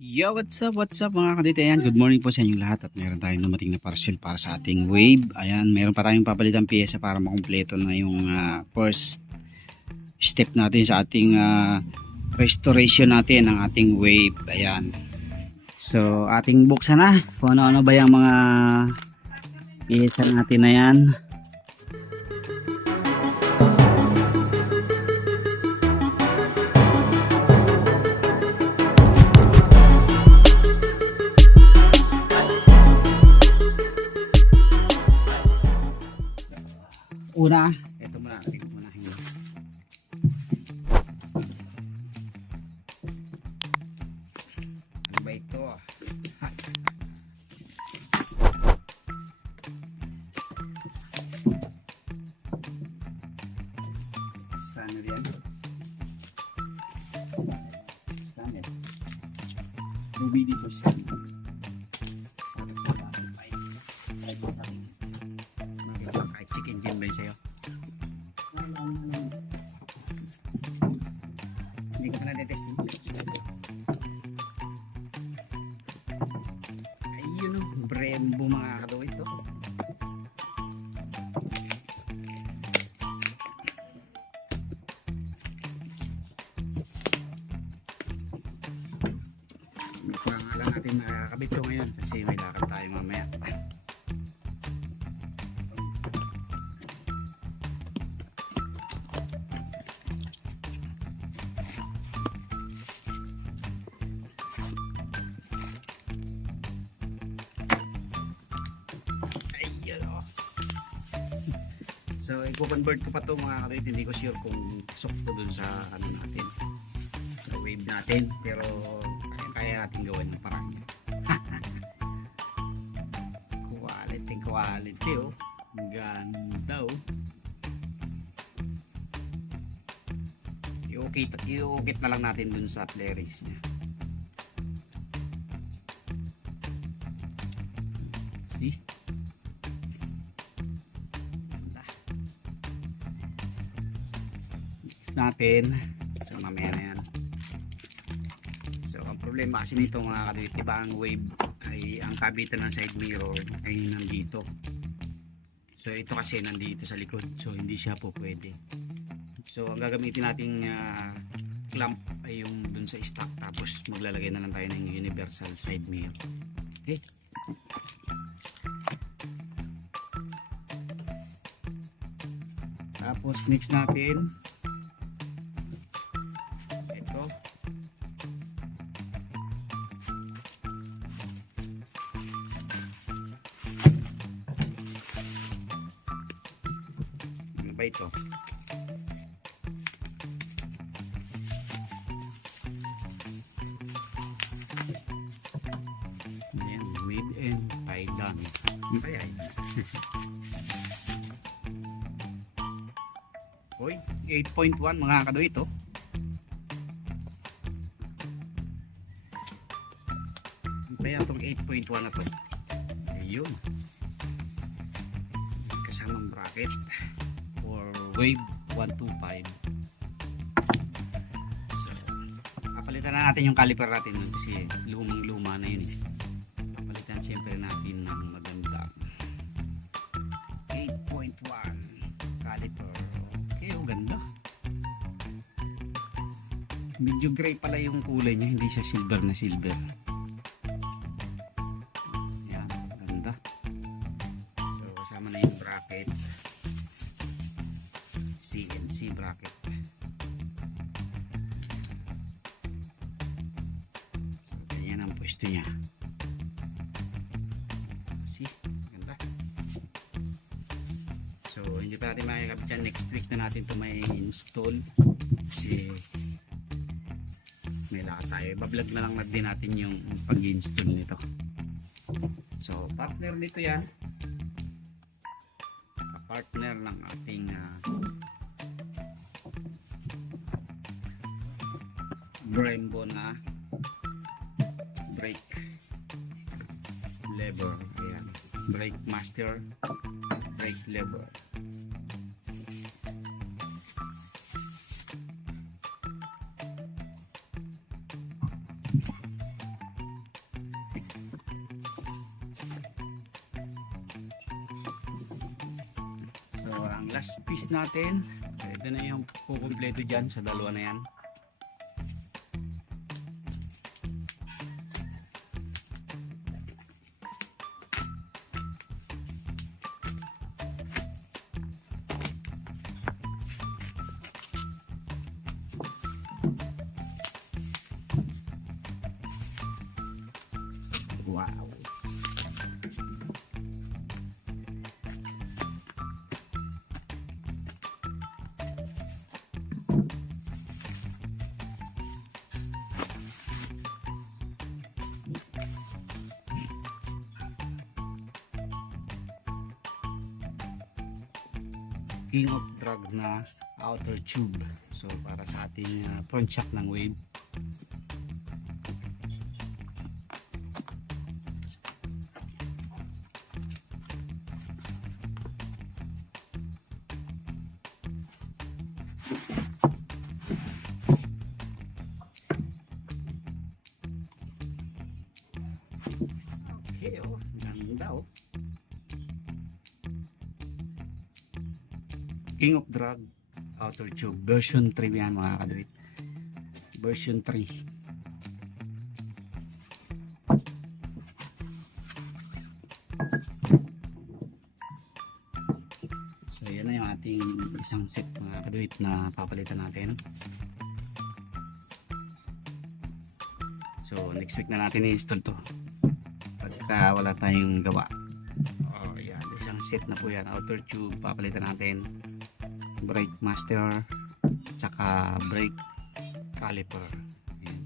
Yo, what's up mga kadite? Ayan, good morning po sa inyong lahat at meron tayong dumating na parcel para sa ating wave. Ayan, meron pa tayong papalitang piyesa para makumpleto na yung first step natin sa ating restoration natin ng ating wave. Ayan. So, ating buksan na kung ano-ano ba yung mga piyesa natin na yan. Una, ito muna, tingnan muna. Ano ba ito? Scanner yan. Scanner. May dito scanner. Para sa bahay. Kahit check engine ba yun sa'yo? Hindi ko na detesting. Ayun o, Brembo mga kadaw ito. Kung nga lang natin nakakabit ito ngayon kasi may lakad tayo mamaya. So, i-convert ko pa to mga kapatid. Hindi ko sure kung pasok to dun sa ano natin, sa wave natin. Pero kaya natin gawin ng paraan yan. Quality oh. Ganda oh. I-ukit na lang natin dun sa flarings niya. See? Natin, so mamaya na yan. So ang problema kasi nito mga kadit, diba ang wave ay ang kabitan ng side mirror ay nandito, so ito kasi nandito sa likod, so hindi siya po pwede. So ang gagamitin nating clamp ay yung dun sa stock, tapos maglalagay na lang tayo ng universal side mirror. Okay, tapos next natin ba ito? Ayan, made in Thailand. Ayan. Oy, 8.1 mga kado ito. Kaya itong 8.1 na to. Ayun. Kasamang bracket. Wave 125. So, papalitan na natin yung caliper natin kasi lumang luma na yun eh. Papalitan siyempre natin ng magandang 8.1 caliper. Okay, oh, ganda. Medyo gray pala yung kulay niya, hindi siya silver na silver. Yan, ganda. So, kasama na yung bracket. CNC bracket. So, ganyan ang pwesto niya. See? Ganda. So, hindi pa natin makikabit yan. Next week na natin ito may install. Kasi may lakad tayo. Bablog na lang din natin yung pag-install nito. So, partner nito yan. Partner ng ating Brembo na brake lever. Ayan, brake master brake lever. ang last piece natin. So, ito na yung kukumpleto dyan sa dalawa na yan. Wow. King of drag na outer tube. So para sa ating front shock ng wave. Okay, oh, ganda oh. King of drag outer tube version 3 yan mga kadrit, version 3. So yan na yung ating isang set mga kadrit na papalitan natin. So next week na natin i-install to pagka wala tayong gawa. Oh, yan, isang set na po yan, outer tube papalitan natin, brake master tsaka brake caliper. Ayan.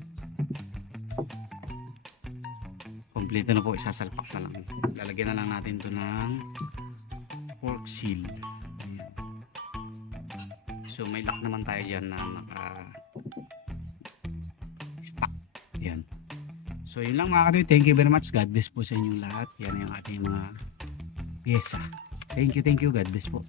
Kompleto na po, isasalpak na lang, lalagyan na lang natin to ng fork seal. Ayan. So may lock naman tayo dyan na naka stock. Yan. So yun lang mga katoy, thank you very much, God bless po sa inyong lahat. Yan yung ating mga pyesa. Thank you, God bless po.